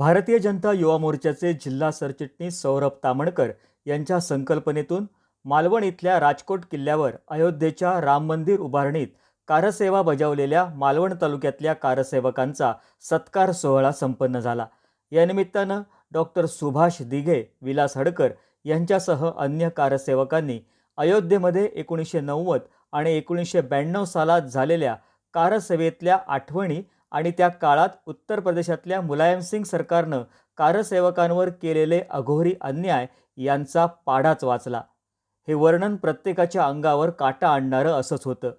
भारतीय जनता युवा मोर्चाचे जिल्हा सरचिटणीस सौरभ तामणकर यांच्या संकल्पनेतून मालवण इथल्या राजकोट किल्ल्यावर अयोध्येच्या राम मंदिर उभारणीत कारसेवा बजावलेल्या मालवण तालुक्यातल्या कारसेवकांचा सत्कार सोहळा संपन्न झाला। या निमित्तानं डॉक्टर सुभाष दिघे, विलास हडकर यांच्यासह अन्य कारसेवकांनी अयोध्येमध्ये 1990 आणि 1992 सालात झालेल्या कारसेवेतल्या आठवणी आणि त्या काळात उत्तर प्रदेशातल्या मुलायमसिंग सरकारनं कारसेवकांवर केलेले अघोरी अन्याय यांचा पाढाच वाचला। हे वर्णन प्रत्येकाच्या अंगावर काटा आणणारं असंच होतं।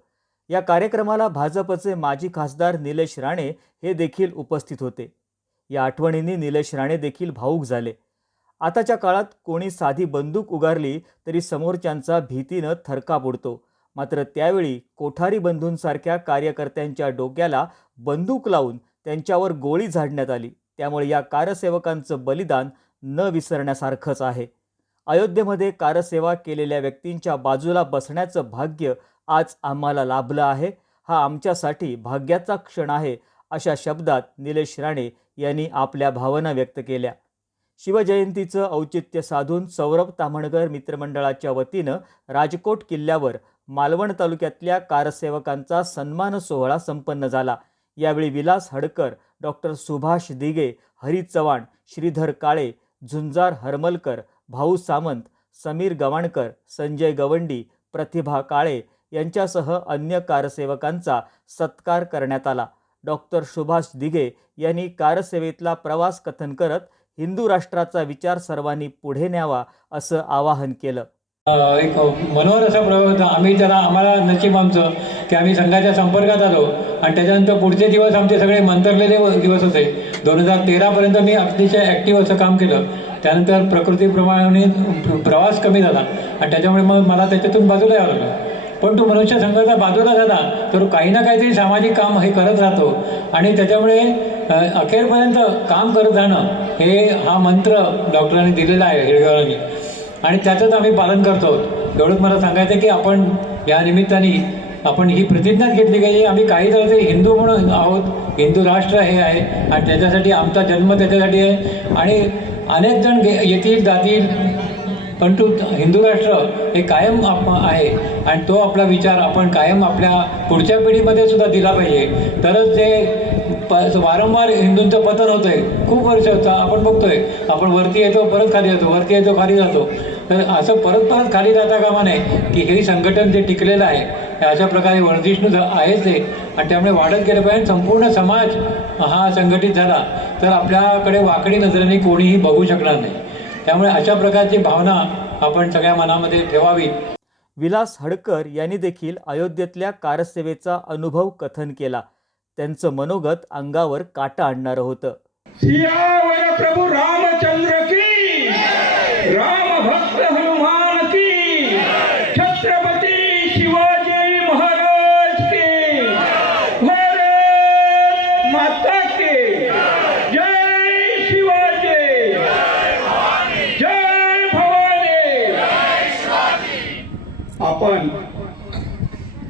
या कार्यक्रमाला भाजपचे माजी खासदार निलेश राणे हे देखील उपस्थित होते। या आठवणींनी निलेश राणे देखील भावूक झाले। आताच्या काळात कोणी साधी बंदूक उगारली तरी समोरच्यांचा भीतीनं थरकाप उडतो, मात्र त्यावेळी कोठारी बंधूंसारख्या कार्यकर्त्यांच्या डोक्याला बंदूक लावून त्यांच्यावर गोळी झाडण्यात आली। त्यामुळे या कारसेवकांचं बलिदान न विसरण्यासारखंच आहे। अयोध्येमध्ये कारसेवा केलेल्या व्यक्तींच्या बाजूला बसण्याचं भाग्य आज आम्हाला लाभलं आहे। हा आमच्यासाठी भाग्याचा क्षण आहे, अशा शब्दात निलेश राणे यांनी आपल्या भावना व्यक्त केल्या। शिवजयंतीचं औचित्य साधून सौरभ तामणकर मित्रमंडळाच्या वतीनं राजकोट किल्ल्यावर मालवण तालुक्यातल्या कारसेवकांचा सन्मान सोहळा संपन्न झाला। यावेळी विलास हडकर, डॉक्टर सुभाष दिघे, हरी चव्हाण, श्रीधर काळे, झुंजार हरमलकर, भाऊ सामंत, समीर गवाणकर, संजय गवंडी, प्रतिभा काळे यांच्यासह अन्य कारसेवकांचा सत्कार करण्यात आला। डॉक्टर सुभाष दिघे यांनी कारसेवेतला प्रवास कथन करत हिंदू राष्ट्राचा विचार सर्वांनी पुढे न्यावा असं आवाहन केलं। एक मनोहर असा प्रयोग होता। आम्हाला नशीब आमचं की आम्ही संघाच्या संपर्कात आलो आणि त्याच्यानंतर पुढचे दिवस आमचे सगळे मंतरलेले दिवस होते। 2013 पर्यंत मी अतिशय ॲक्टिव्ह असं काम केलं। त्यानंतर प्रकृतीप्रमाणे प्रवास कमी झाला आणि त्याच्यामुळे मग मला त्याच्यातून बाजूला यावं लागलं। पण तो मनुष्य संघाचा बाजूला झाला तर काही ना काहीतरी सामाजिक काम हे करत राहतो आणि त्याच्यामुळे अखेरपर्यंत काम करत राहणं हे हा मंत्र डॉक्टरांनी दिलेला आहे, हेडगेवारांनी, आणि त्याचंच आम्ही पालन करतो। एवढंच मला सांगायचं की आपण या निमित्ताने आपण ही प्रतिज्ञाच घेतली की आम्ही काही तरी हिंदू म्हणून आहोत, हिंदू राष्ट्र हे आहे आणि त्याच्यासाठी आमचा जन्म त्याच्यासाठी आहे आणि अनेक जण येतील जातील, पण तो हिंदू राष्ट्र हे कायम आहे आणि तो आपला विचार आपण कायम आपल्या पुढच्या पिढीमध्ये सुद्धा दिला पाहिजे। तरच ते वारंवार हिंदूंचं पतन होतं आहे। खूप वर्ष होतं आपण बघतोय, आपण वरती येतो परत खाली जातो, वरती येतो खाली जातो, तर असं परत परत खाली जाता कामा नये की हे संघटन जे टिकलेलं आहे हे अशा प्रकारे वर्धिष्णू आहेच ते आणि त्यामुळे वाढत गेलं पाहिजे। संपूर्ण समाज हा संघटित झाला तर आपल्याकडे वाकडी नजरेने कोणीही बघू शकणार नाही। त्यामुळे अशा प्रकारची भावना आपण सगळ्या मनामध्ये ठेवावी। विलास हडकर यांनी देखील अयोध्येतल्या कारसेवेचा अनुभव कथन केला। त्यांचं मनोगत अंगावर काटा आणणारं होतं। सियावर प्रभू रामचंद्र की, राम भक्त हनुमान की, छत्रपती शिवाजी महाराज की, भारत माता की जय, शिवाजी जय, भवानी। आपण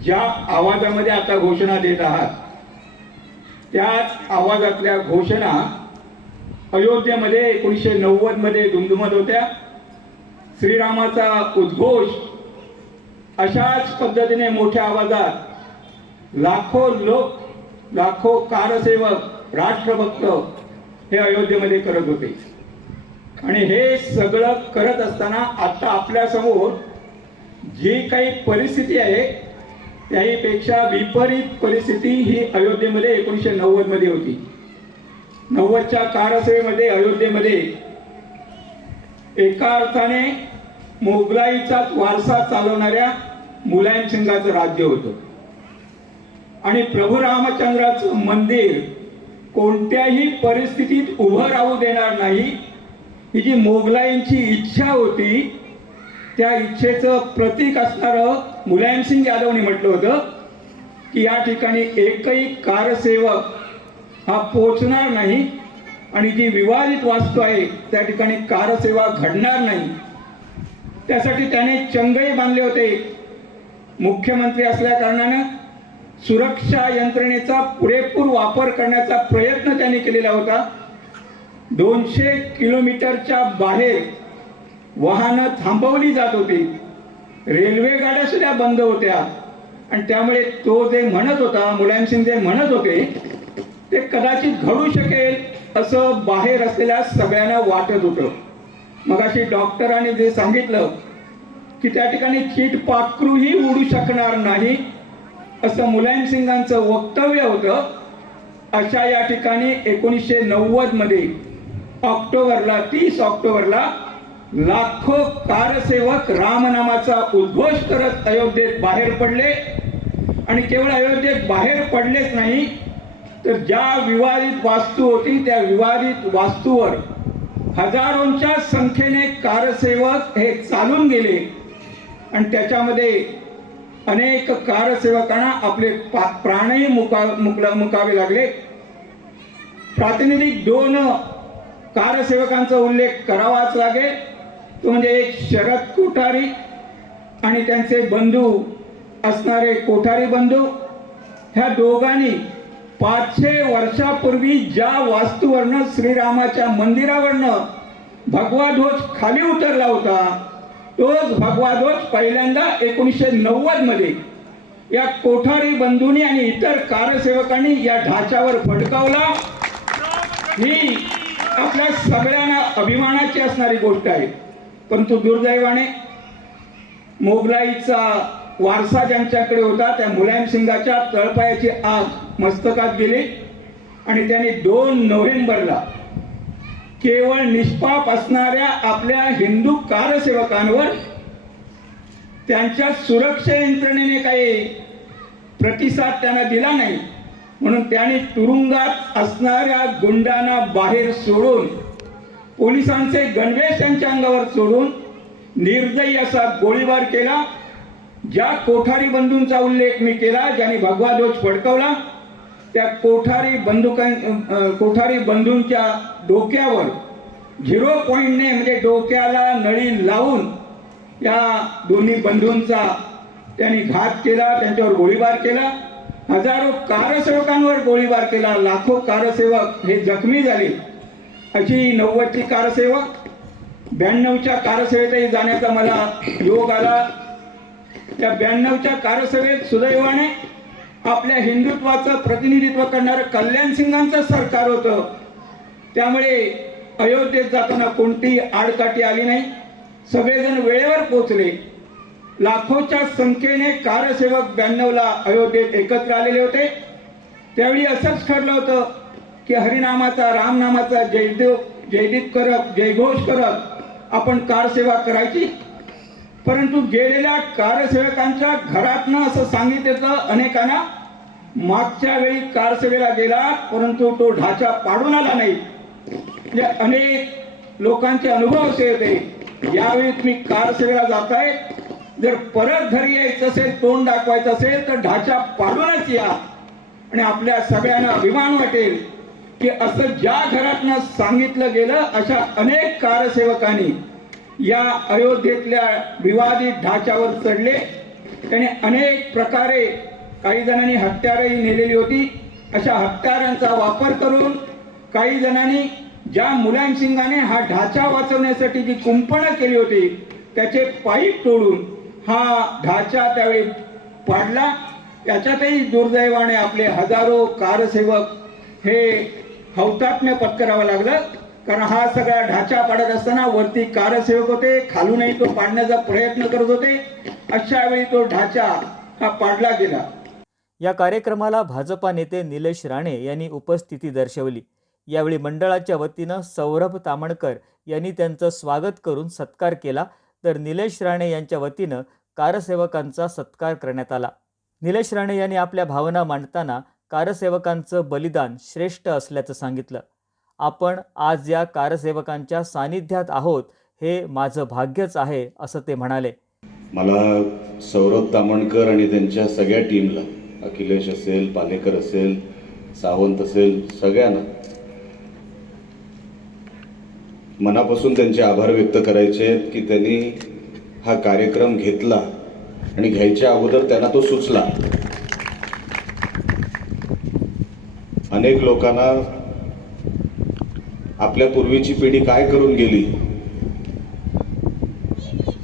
ज्या आवाजामध्ये आता घोषणा देत आहात त्याच आवाजातल्या घोषणा अयोध्येमध्ये 1990 मध्ये दुमदुमत होत्या। श्रीरामाचा उद्घोष अशाच पद्धतीने मोठ्या आवाजात लाखो लोक, लाखो कारसेवक, राष्ट्रभक्त हे अयोध्येमध्ये करत होते आणि हे सगळं करत असताना आता आपल्या समोर जी काही परिस्थिती आहे त्याहीपेक्षा विपरीत परिस्थिती ही अयोध्येमध्ये 1990 मध्ये होती। 90च्या कारसेवेमध्ये अयोध्येमध्ये एका अर्थाने मोगलाईचाच वारसा चालवणाऱ्या मुलायमसिंगाचं राज्य होतं आणि प्रभू रामचंद्राचं मंदिर कोणत्याही परिस्थितीत उभं राहू देणार नाही ही जी मोगलाईंची इच्छा होती, त्या इच्छेचं प्रतीक असणारं मुलायमसिंग यादवनी म्हटलं होतं की या ठिकाणी एकही कारसेवक हा पोचणार नाही आणि जी विवादित वास्तू आहे त्या ठिकाणी कारसेवा घडणार नाही। त्यासाठी त्याने चंगही बांधले होते। मुख्यमंत्री असल्या कारणानं सुरक्षा यंत्रणेचा पुरेपूर वापर करण्याचा प्रयत्न त्यांनी केलेला होता। 200 किलोमीटरच्या बाहेर वाहनं थांबवली जात होती, रेल्वे गाड्या सुद्धा बंद होत्या. आणि त्यामुळे तो जे म्हणत होता, मुलायमसिंग जे म्हणत होते ते कदाचित घडू शकेल असं बाहेर असलेल्या सगळ्यांना वाटत होतं. मगाशी डॉक्टरांनी जे सांगितलं की त्या ठिकाणी चीटपाखरूही उडू शकणार नाही असं मुलायमसिंगांचं वक्तव्य होतं. अशा या ठिकाणी 1990 मध्ये ऑक्टोबरला 30 ऑक्टोबरला लाखो कारसेवक रामनामाचा उद्घोष करत अयोध्येत बाहेर पडले. आणि केवळ अयोध्येत बाहेर पडलेच नाही, तर ज्या विवादित वास्तू होती त्या विवादित वास्तूवर हजारोंच्या संख्येने कारसेवक हे चालून गेले. आणि त्याच्यामध्ये अनेक कारसेवकांना आपले प्राणही मुकावे लागले. प्रातिनिधिक 2 कारसेवकांचा उल्लेख करावाच लागेल. तो म्हणजे एक शरद कोठारी आणि त्यांचे बंधू असणारे कोठारी बंधू. ह्या दोघांनी 500 वर्षापूर्वी ज्या वास्तूवरनं श्रीरामाच्या मंदिरावरनं भगवा ध्वज खाली उतरला होता, तोच भगवा ध्वज पहिल्यांदा 1990 मध्ये या कोठारी बंधूंनी आणि इतर कारसेवकांनी या ढाच्यावर फडकावला. ही आपल्या सगळ्यांना अभिमानाची असणारी गोष्ट आहे. परंतु दुर्दैवाने मोगलाईचा वारसा ज्यांच्याकडे होता त्या मुलायमसिंगाच्या तळपायाची आग मस्तकात गेली आणि त्यांनी 2 नोव्हेंबरला केवळ निष्पाप असणाऱ्या आपल्या हिंदू कारसेवकांवर त्यांच्या सुरक्षा यंत्रणेने काही प्रतिसाद त्यांना दिला नाही, म्हणून त्यांनी तुरुंगात असणाऱ्या गुंडांना बाहेर सोडून, पोलिसांचे गणवेश त्यांच्या अंगावर सोडून निर्दयी असा गोळीबार केला. ज्या कोठारी बंधूंचा उल्लेख मी केला, ज्यांनी भगवा ध्वज फडकवला, त्या कोठारी बंधूंच्या डोक्यावर 0 पॉईंटने म्हणजे डोक्याला नळी लावून या दोन्ही बंधूंचा त्यांनी घात केला, त्यांच्यावर गोळीबार केला. हजारो कारसेवकांवर गोळीबार केला. लाखो कारसेवक हे जखमी झाले. अशी 90ची कारसेवक, 92च्या कारसेवेतही जाण्याचा मला योग आला. त्या 92च्या कारसेवेत सुदैवाने आपल्या हिंदुत्वाचं प्रतिनिधित्व करणारं कल्याणसिंगांचं सरकार होतं. त्यामुळे अयोध्येत जाताना कोणतीही आडकाठी आली नाही. सगळेजण वेळेवर पोचले. लाखोच्या संख्येने कारसेवक 92ला अयोध्येत एकत्र आलेले होते. त्यावेळी असंच ठरलं होतं की हरिनामाचा, रामनामाचा जयदीप करत, जयघोष करत आपण कारसेवा करायची. परंतु गेलेल्या कारसेवकांच्या घरातनं असं सांगितलं अनेकांना, मागच्या वेळी कारसेवेला गेला परंतु तो ढाचा पाडून आला नाही. म्हणजे अनेक लोकांचे अनुभव असे होते, यावेळी तुम्ही कारसेवेला जाताय, जर परत घरी यायचं असेल, तोंड दाखवायचं असेल तर ढाचा पाडूनच या. आणि आपल्या सगळ्यांना अभिमान वाटेल की असं ज्या घरातनं सांगितलं गेलं अशा अनेक कारसेवकांनी या अयोध्येतल्या विवादित ढाच्यावर चढले. त्याने अनेक प्रकारे काही जणांनी हत्यारही नेलेली होती. अशा हत्यारांचा वापर करून काही जणांनी ज्या मुलायमसिंगाने हा ढाचा वाचवण्यासाठी जी कुंपणं केली होती त्याचे पाईप तोडून हा ढाचा त्यावेळी पाडला. याच्यातही दुर्दैवाने आपले हजारो कारसेवक हे हौतात्म्य पत्करावं लागलं. कारण हा सगळा ढाचा पाडत असताना वरती कारसेवक होते, खालूनही तो पाडण्याचा प्रयत्न करत होते. अशा वेळी तो ढाचा हा पाडला गेला. या कार्यक्रमाला भाजपा नेते निलेश राणे यांनी उपस्थिती दर्शवली. यावेळी मंडळाच्या वतीनं सौरभ तामणकर यांनी त्यांचं स्वागत करून सत्कार केला, तर निलेश राणे यांच्या वतीनं कारसेवकांचा सत्कार करण्यात आला. निलेश राणे यांनी आपल्या भावना मांडताना कारसेवकांचं बलिदान श्रेष्ठ असल्याचं सांगितलं. आपण आज या कारसेवकांच्या सानिध्यात आहोत हे माझं भाग्यच आहे असं ते म्हणाले. मला सौरभ तामणकर आणि त्यांच्या सगळ्या टीमला, अखिलेश असेल, पालेकर असेल, सावंत असेल, सगळ्यांना मनापासून त्यांचे आभार व्यक्त करायचे आहेत की त्यांनी हा कार्यक्रम घेतला आणि घ्यायच्या अगोदर त्यांना तो सुचला. अनेक लोकांना आपल्या पूर्वीची पिढी काय करून गेली,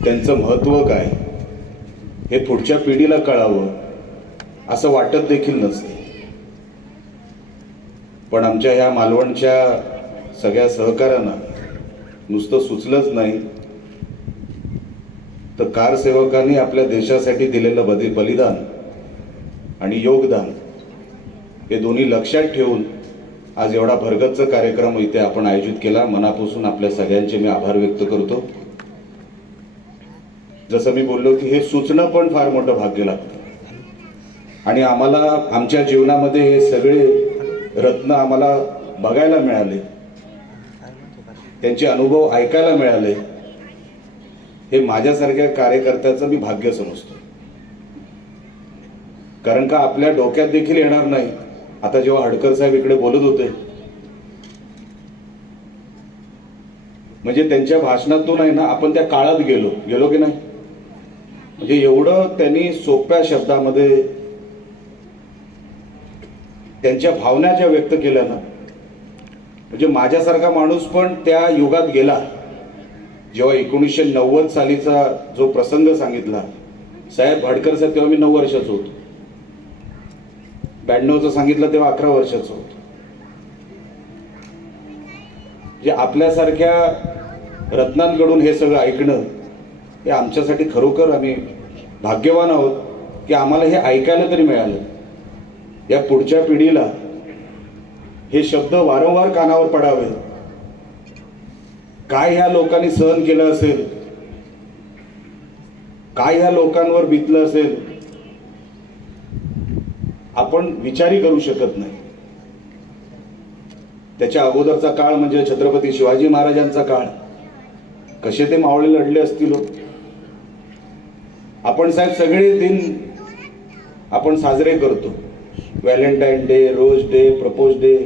त्यांचं महत्त्व काय हे पुढच्या पिढीला कळावं असं वाटत देखील नसते. पण आमच्या ह्या मालवणच्या सगळ्या सहकाऱ्यांना नुसतं सुचलंच नाही, तर कारसेवकांनी आपल्या देशासाठी दिलेलं बलिदान आणि योगदान हे दोन्ही लक्षात ठेवून आज एवढा भरगच्च कार्यक्रम इथे आपण आयोजित केला. मनापासून आपल्या सगळ्यांचे मी आभार व्यक्त करतो. जसं मी बोललो की हे सुचणं पण फार मोठं भाग्य लागतं आणि आम्हाला आमच्या जीवनामध्ये हे सगळे रत्न आम्हाला बघायला मिळाले, त्यांचे अनुभव ऐकायला मिळाले, हे माझ्यासारख्या कार्यकर्त्याचं मी भाग्य समजतो. कारण का आपल्या डोक्यात देखील येणार नाही. आता जेव्हा हडकर साहेब इकडे बोलत होते, म्हणजे त्यांच्या भाषणातून आहे ना आपण त्या काळात गेलो की नाही. म्हणजे एवढं त्यांनी सोप्या शब्दामध्ये त्यांच्या भावना ज्या व्यक्त केल्या ना, म्हणजे माझ्यासारखा माणूस पण त्या युगात गेला. जेव्हा 1990 सालीचा जो प्रसंग सांगितला साहेब हडकर साहेब, तेव्हा मी 9 वर्षाचा होतो. 92चं सांगितलं तेव्हा 11 वर्षाचं होतो. म्हणजे आपल्यासारख्या रत्नांकडून हे सगळं ऐकणं हे आमच्यासाठी खरोखर आम्ही भाग्यवान आहोत की आम्हाला हे ऐकायला तरी मिळालं. या पुढच्या पिढीला हे शब्द वारंवार कानावर पडावे. काय ह्या लोकांनी सहन केलं असेल, काय ह्या लोकांवर बितलं असेल, आपण विचारही करू शकत नाही. त्याच्या अगोदरचा काळ म्हणजे छत्रपती शिवाजी महाराजांचा काळ, कसे ते मावळे लढले असतील. आपण साहेब सगळे दिन आपण साजरे करतो, valentine day, rose day, propose day.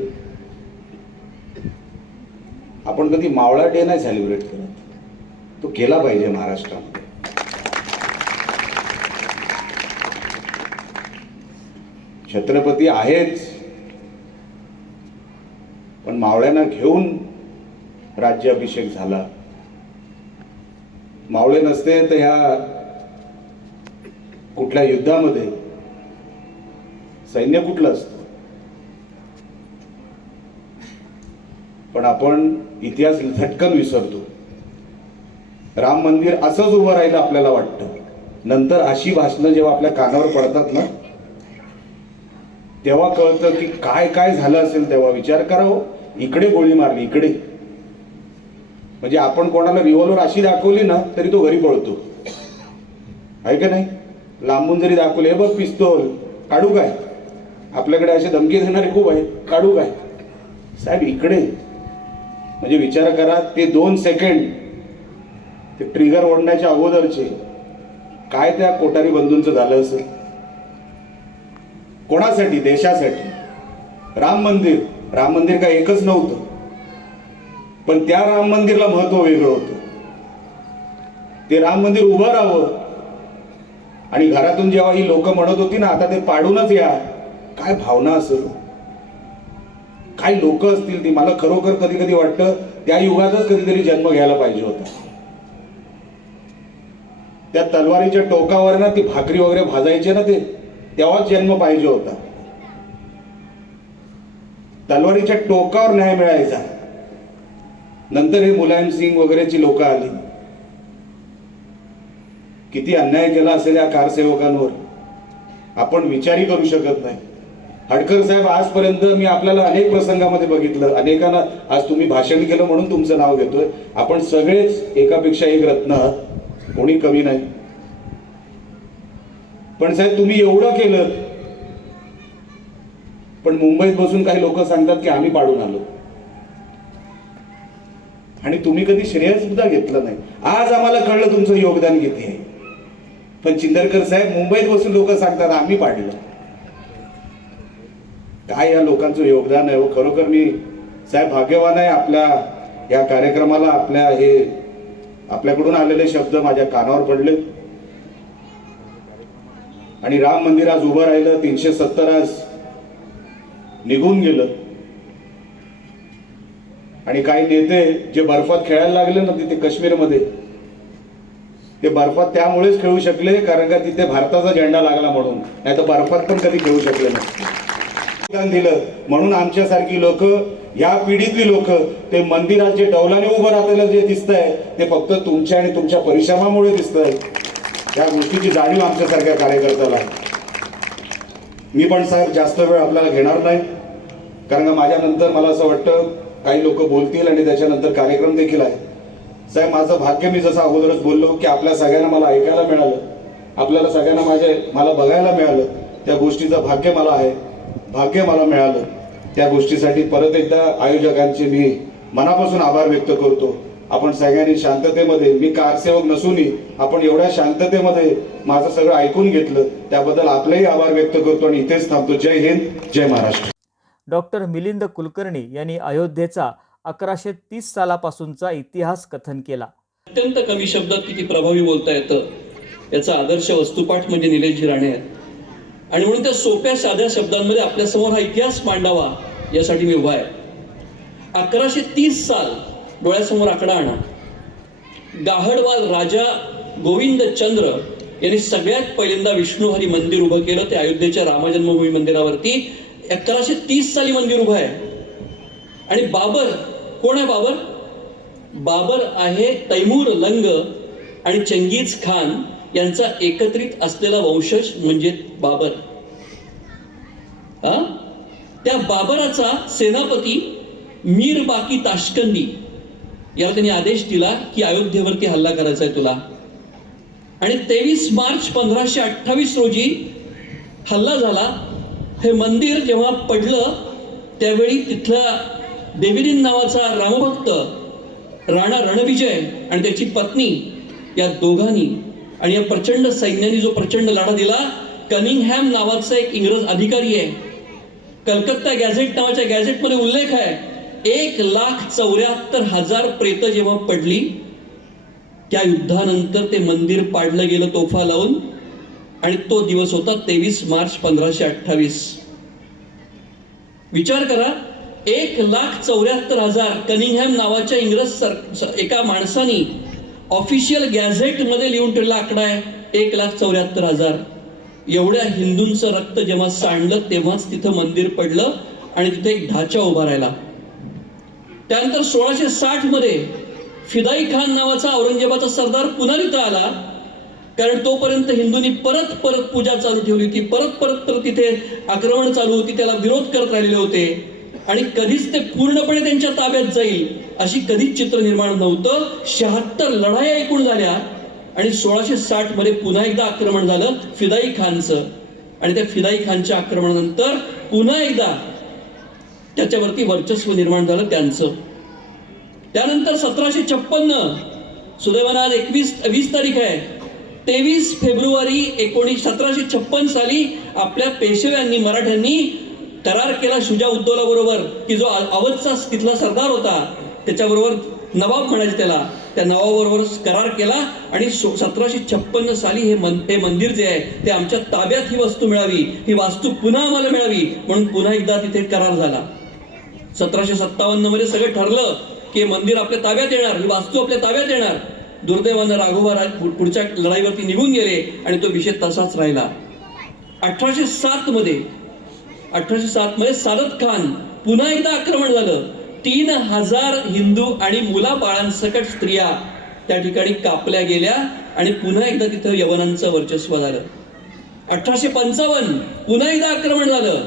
आपण कधी मावळा डे नाही सेलिब्रेट करत. तो केला पाहिजे महाराष्ट्रामध्ये. छत्रपती आहेच, पण मावळ्यांना घेऊन राज्याभिषेक झाला. मावळे नसते तर ह्या कुठल्या युद्धामध्ये सैन्य कुठलं असतं. पण आपण इतिहास झटकन विसरतो. राम मंदिर असंच उभं राहिलं आपल्याला वाटतं. नंतर अशी भाषणं जेव्हा आपल्या कानावर पडतात ना, तेव्हा कळतं की काय काय झालं असेल. तेव्हा विचार करावं, इकडे गोळी मारली, इकडे. म्हणजे आपण कोणाला रिव्हॉल्वर अशी दाखवली ना तरी तो घरी पळतो, आहे का नाही. लांबून जरी दाखवले, हे बघ पिस्तूल, काढू काय. आपल्याकडे असे धमकी देणारे खूप आहे, काढू काय. साहेब इकडे. म्हणजे विचार करा, ते 2 सेकंड ते ट्रिगर ओढण्याच्या अगोदरचे काय त्या कोठारी बंधूंचं झालं असेल. कोणासाठी? देशासाठी. राम मंदिर काय एकच नव्हतं, पण त्या राम मंदिरला महत्व वेगळं होतं. ते राम मंदिर उभं राहावं आणि घरातून जेव्हा ही लोक म्हणत होती ना आता ते पाडूनच या, काय भावना असेल, काय लोक असतील ती. मला खरोखर कधी कधी वाटतं त्या युगातच कधीतरी जन्म घ्यायला पाहिजे होता. त्या तलवारीच्या टोकावर ना ती भाकरी वगैरे भाजायचे ना, ते तेव्हाच जन्म पाहिजे होता. तलवारीच्या टोकावर न्याय मिळायचा. नंतर हे मुलायम सिंग वगैरेची लोक आली. किती अन्याय केला असेल या कारसेवकांवर आपण विचारही करू शकत नाही. हडकर साहेब, आजपर्यंत मी आपल्याला अनेक प्रसंगामध्ये बघितलं, अनेकांना आज तुम्ही भाषण केलं म्हणून तुमचं नाव घेतोय. आपण सगळेच एकापेक्षा एक रत्न आहात, कोणी कमी नाही. पण साहेब तुम्ही एवढं केलं, पण मुंबईत बसून काही लोक सांगतात की आम्ही पाडून आलो, आणि तुम्ही कधी श्रेय सुद्धा घेतलं नाही. आज आम्हाला कळलं तुमचं योगदान किती आहे. पण चिंदरकर साहेब, मुंबईत बसून लोक सांगतात आम्ही पाडलं. काय या लोकांचं योगदान आहे. खरोखर मी साहेब भाग्यवान आहे. आपल्या या कार्यक्रमाला आपल्याकडून आलेले शब्द माझ्या कानावर पडले आणि राम मंदिर आज उभं राहिलं. 370 आज निघून गेलं. आणि काही नेते जे बर्फात खेळायला लागले ना तिथे काश्मीरमध्ये, ते बर्फात त्यामुळेच खेळू शकले कारण का तिथे भारताचा झेंडा लागला म्हणून, नाही तर बर्फात पण कधी खेळू शकले नाही. दिलं म्हणून आमच्यासारखी लोक, या पिढीतली लोक, ते मंदिरात जे डौलाने उभं राहताना जे दिसतंय ते फक्त तुमच्या आणि तुमच्या परिश्रमामुळे दिसतंय. या गोष्टीची जाणीव आमच्यासारख्या कार्यकर्त्याला आहे. मी पण साहेब जास्त वेळ आपल्याला घेणार नाही, कारण का माझ्यानंतर मला असं वाटतं काही लोक बोलतील आणि त्याच्यानंतर कार्यक्रम देखील आहे. साहेब माझं भाग्य, मी जसं अगोदरच बोललो की आपल्या सगळ्यांना मला ऐकायला मिळालं, आपल्याला सगळ्यांना मला बघायला मिळालं, त्या गोष्टीचं भाग्य मला आहे, भाग्य मला मिळालं. त्या गोष्टीसाठी परत एकदा आयोजकांचे मी मनापासून आभार व्यक्त करतो. आपण सगळ्यांनी शांततेमध्ये, मी कारसेवक नसूनही आपण एवढ्या शांततेमध्ये माझं सगळं ऐकून घेतलं, त्याबद्दल आपलेही आभार व्यक्त करतो आणि इथेच थांबतो. जय हिंद, जय महाराष्ट्र. डॉक्टर मिलिंद कुलकर्णी यांनी अयोध्येचा 1130 सालापासूनचा इतिहास कथन केला. अत्यंत कमी शब्दात किती प्रभावी बोलता येतं याचा आदर्श वस्तुपाठ म्हणजे निलेशजी राणे आहेत. आणि म्हणून त्या सोप्या साध्या शब्दांमध्ये आपल्यासमोर हा इतिहास मांडावा यासाठी मी उभा आहे. 1130 साल डोळ्यासमोर आकडा आणा. गाहडवाल राजा गोविंद चंद्र यांनी सगळ्यात पहिल्यांदा विष्णुहरी मंदिर उभं केलं. ते अयोध्येच्या रामजन्मभूमी मंदिरावरती 1130 साली मंदिर उभं आहे. आणि बाबर कोण आहे? बाबर आहे तैमूर लंग आणि चंगीज खान यांचा एकत्रित असलेला वंशज म्हणजे बाबर. त्या बाबराचा सेनापती मीर बाकी ताशकंदी याला त्यांनी आदेश दिला की अयोध्येवरती हल्ला करायचा आहे तुला. आणि 23 मार्च 1528 रोजी हल्ला झाला. हे मंदिर जेव्हा पडलं त्यावेळी तिथला देविरीन नावाचा रामभक्त राणा रणविजय आणि त्याची पत्नी या दोघांनी आणि या प्रचंड सैन्याने जो प्रचंड लढा दिला. कनिंगहॅम नावाचा एक इंग्रज अधिकारी आहे, कलकत्ता गॅझेट नावाच्या गॅझेटमध्ये उल्लेख आहे, 1,74,000 प्रेत जेव्हा पडली त्या युद्धानंतर ते मंदिर पाडलं गेलं तोफा लावून. आणि तो दिवस होता 23 मार्च 1528. विचार करा, 1,74,000 कनिंगहॅम नावाच्या इंग्रज एका माणसानी ऑफिशियल गॅझेटमध्ये लिहून ठेवलेला आकडा आहे 1,74,000. एवढ्या हिंदूंचं रक्त जेव्हा सांडलं तेव्हाच तिथं मंदिर पडलं आणि तिथे एक ढाचा उभा राहिला. त्यानंतर 1660 मध्ये फिदाई खान नावाचा औरंगजेबाचा सरदार पुन्हा तिथं आला, कारण तोपर्यंत हिंदूंनी परत पूजा चालू ठेवली होती, परत तिथे आक्रमण चालू होती, त्याला विरोध करत राहिलेले होते. आणि कधीच ते पूर्णपणे त्यांच्या ताब्यात जाईल अशी कधीच चित्र निर्माण नव्हतं. 76 लढाया एकूण झाल्या आणि 1660 मध्ये पुन्हा एकदा आक्रमण झालं फिदाई खानचं. आणि त्या फिदाई खानच्या आक्रमणानंतर पुन्हा एकदा त्याच्यावरती वर्चस्व निर्माण झालं त्यांचं. त्यानंतर 1756 सुदैवानं आज 20 तारीख आहे, 23 फेब्रुवारी 1756 साली आपल्या पेशव्यांनी मराठ्यांनी करार केला शुजा-उद्दौला बरोबर, की जो अवधचा तिथला सरदार होता त्याच्याबरोबर नवाब म्हणायचे त्याला, त्या नवाबरोबर करार केला. आणि 1756 साली हे मंदिर जे आहे ते आमच्या ताब्यात ही वस्तू मिळावी, ही वास्तू पुन्हा आम्हाला मिळावी म्हणून पुन्हा एकदा तिथे करार झाला. 1757 मध्ये सगळं ठरलं की मंदिर आपल्या ताब्यात येणार, ही वास्तू आपल्या ताब्यात येणार. दुर्दैवानं राघोबा पुढच्या लढाईवरती निघून गेले आणि तो विषय तसाच राहिला. 1807 मध्ये सादत खान पुन्हा एकदा आक्रमण झालं. 3000 हिंदू आणि मुलाबाळांसकट स्त्रिया त्या ठिकाणी कापल्या गेल्या आणि पुन्हा एकदा तिथं यवनांचं वर्चस्व झालं. 1855 पुन्हा एकदा आक्रमण झालं.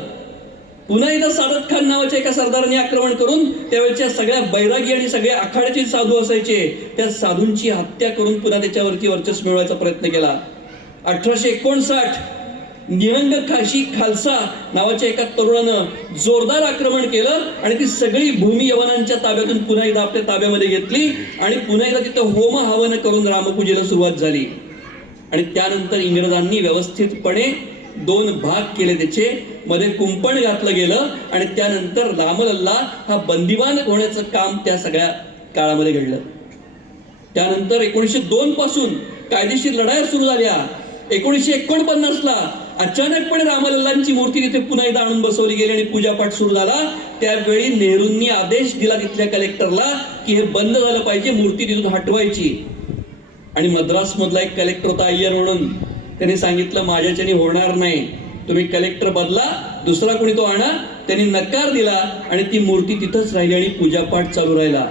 पुन्हा एकदा सादत खान नावाच्या एका सरदाराने आक्रमण करून त्यावेळेच्या सगळ्या बैरागी आणि सगळ्या आखाड्याचे साधू असायचे त्या साधूंची हत्या करून पुन्हा त्याच्यावरती वर्चस्व मिळवायचा प्रयत्न केला. 1859 निरंग काशी खालसा नावाच्या एका तरुणानं जोरदार आक्रमण केलं आणि ती सगळी भूमी यवनांच्या ताब्यातून पुन्हा एकदा आपल्या ताब्यामध्ये घेतली आणि पुन्हा एकदा तिथं होम हवन करून रामपूजेला सुरुवात झाली. आणि त्यानंतर इंग्रजांनी व्यवस्थितपणे 2 भाग केले, त्याचे मध्ये कुंपण घातलं गेलं आणि त्यानंतर रामलल्ला हा बंदिवान होण्याचं काम त्या सगळ्या काळामध्ये घडलं. त्यानंतर 1902 पासून कायदेशीर लढाया सुरू झाल्या. 1949ला अचानकपणे रामलल्लांची मूर्ती तिथे पुन्हा एकदा आणून बसवली गेली आणि पूजापाठ सुरू झाला. त्यावेळी नेहरूंनी आदेश दिला तिथल्या कलेक्टरला की हे बंद झालं पाहिजे, मूर्ती तिथून हटवायची. आणि मद्रासमधला एक कलेक्टर होता अय्यर म्हणून, त्यांनी सांगितलं माझ्याच्याने होणार नाही, तुम्ही कलेक्टर बदला, दुसरा कोणी तो आणा. त्यांनी नकार दिला आणि ती मूर्ती तिथंच राहिली आणि पूजापाठ चालू राहिला.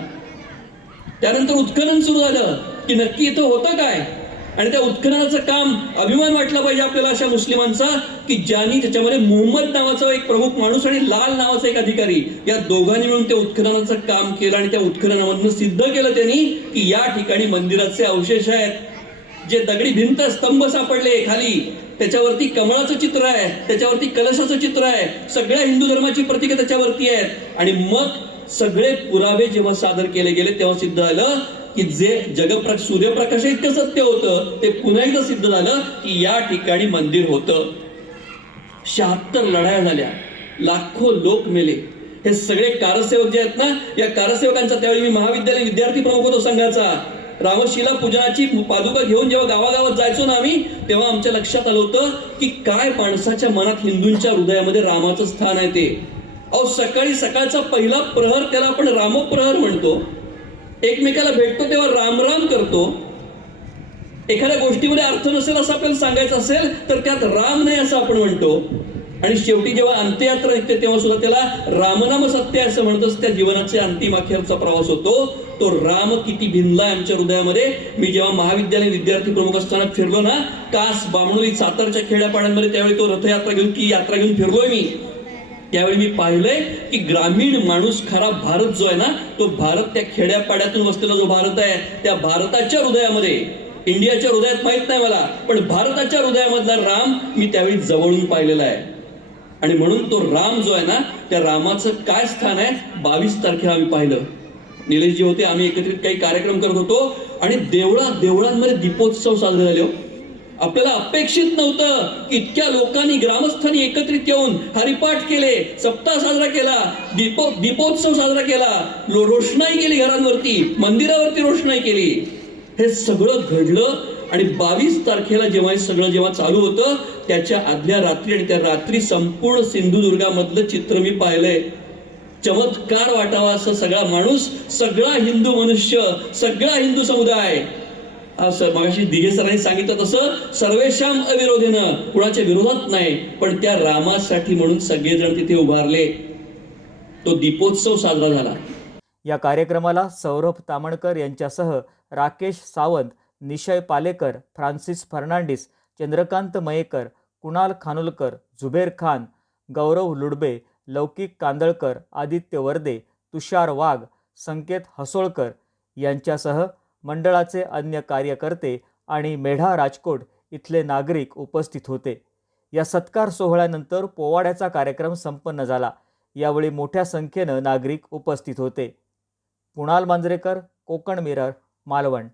त्यानंतर उत्खनन सुरू झालं की नक्की इथं होतं काय, आणि त्या उत्खननाचं काम अभिमान वाटला पाहिजे आपल्याला अशा मुस्लिमांचा की ज्यांनी त्याच्यामध्ये मोहम्मद नावाचा एक प्रमुख माणूस आणि लाल नावाचा एक अधिकारी, या दोघांनी मिळून त्या उत्खननाचं काम केलं आणि त्या उत्खननामधनं सिद्ध केलं त्यांनी की या ठिकाणी मंदिराचे अवशेष आहेत. जे दगडी भिंत स्तंभ सापडले खाली, त्याच्यावरती कमळाचं चित्र आहे, त्याच्यावरती कलशाचं चित्र आहे, सगळ्या हिंदू धर्माची प्रतीकं त्याच्यावरती आहेत. आणि मग सगळे पुरावे जेव्हा सादर केले गेले तेव्हा सिद्ध झालं की जे सूर्यप्रकाश इतकं सत्य होतं ते पुन्हा एकदा सिद्ध झालं की या ठिकाणी मंदिर होतं. 76 लढाया झाल्या, लाखो लोक मेले. हे सगळे कारसेवक जे आहेत ना, या कारसेवकांचा, त्यावेळी मी महाविद्यालय विद्यार्थी प्रमुख होतो संघाचा, रामशिला पूजनाची पादुका घेऊन जेव्हा गावागावात जायचो ना आम्ही, तेव्हा आमच्या लक्षात आलं होतं की काय माणसाच्या मनात, हिंदूंच्या हृदयामध्ये रामाचं स्थान आहे ते. अहो, सकाळी सकाळचा पहिला प्रहर, त्याला आपण रामप्रहर म्हणतो. एकमेकाला भेटतो तेव्हा राम राम करतो. एखाद्या गोष्टीमध्ये अर्थ नसेल असं आपल्याला सांगायचं असेल तर त्यात राम नाही असं आपण म्हणतो. आणि शेवटी जेव्हा अंत्ययात्रा निघते तेव्हा सुद्धा त्याला रामनाम सत्य असं म्हणतोस. त्या जीवनाच्या अंतिम अखेरचा प्रवास होतो तो राम किती भिनलाय आमच्या हृदयामध्ये. मी जेव्हा महाविद्यालय विद्यार्थी प्रमुख असताना फिरलो ना, कास, बामणोली, सातारच्या खेड्यापाड्यांमध्ये, त्यावेळी तो रथयात्रा घेऊन फिरलोय मी. त्यावेळी मी पाहिलंय की ग्रामीण माणूस, खरा भारत जो आहे ना, तो भारत, त्या खेड्यापाड्यातून वसलेला जो भारत आहे, त्या भारताच्या हृदयामध्ये, इंडियाच्या हृदयात माहित नाही मला, पण भारताच्या हृदयामधला राम मी त्यावेळी जवळून पाहिलेला आहे. आणि म्हणून तो राम जो आहे ना, त्या रामाचं काय स्थान आहे 22 तारखेला आम्ही पाहिलं. निलेशजी होते, आम्ही एकत्रित काही कार्यक्रम करत होतो आणि देवळांमध्ये दीपोत्सव साजरे झाले. आपल्याला अपेक्षित नव्हतं की इतक्या लोकांनी, ग्रामस्थांनी एकत्रित येऊन हरिपाठ केले, सप्ताह साजरा केला, दीपोत्सव साजरा केला, रोषणाई केली, घरांवरती, मंदिरावरती रोषणाई केली. हे सगळं घडलं आणि 22 तारखेला जेव्हा हे सगळं जेव्हा चालू होतं, त्याच्या आदल्या रात्री आणि त्या रात्री संपूर्ण सिंधुदुर्गामधलं चित्र मी पाहिलंय. चमत्कार वाटावा असं सगळा माणूस, सगळा हिंदू मनुष्य, सगळा हिंदू समुदाय, मगाशी दिघे सरांनी सांगितलं तसं सर्वेशाम अविरोधेनं, कुणाच्या विरोधात नाही, पण त्या रामासाठी म्हणून सगळेजण तिथे उभारले. तो दीपोत्सव साजरा झाला. या कार्यक्रमाला सौरभ तामणकर यांच्यासह राकेश सावंत, निशय पालेकर, फ्रान्सिस फर्नांडिस, चंद्रकांत मयेकर, कुणाल खानोलकर, झुबेर खान, गौरव लुडबे, लौकिक कांदळकर, आदित्य वर्दे, तुषार वाघ, संकेत हसोळकर यांच्यासह मंडळाचे अन्य कार्यकर्ते आणि मेढा राजकोट इथले नागरिक उपस्थित होते. या सत्कार सोहळ्यानंतर पोवाड्याचा कार्यक्रम संपन्न झाला. यावेळी मोठ्या संख्येनं नागरिक उपस्थित होते. कुणाल मांजरेकर, कोकण मिरर, मालवण.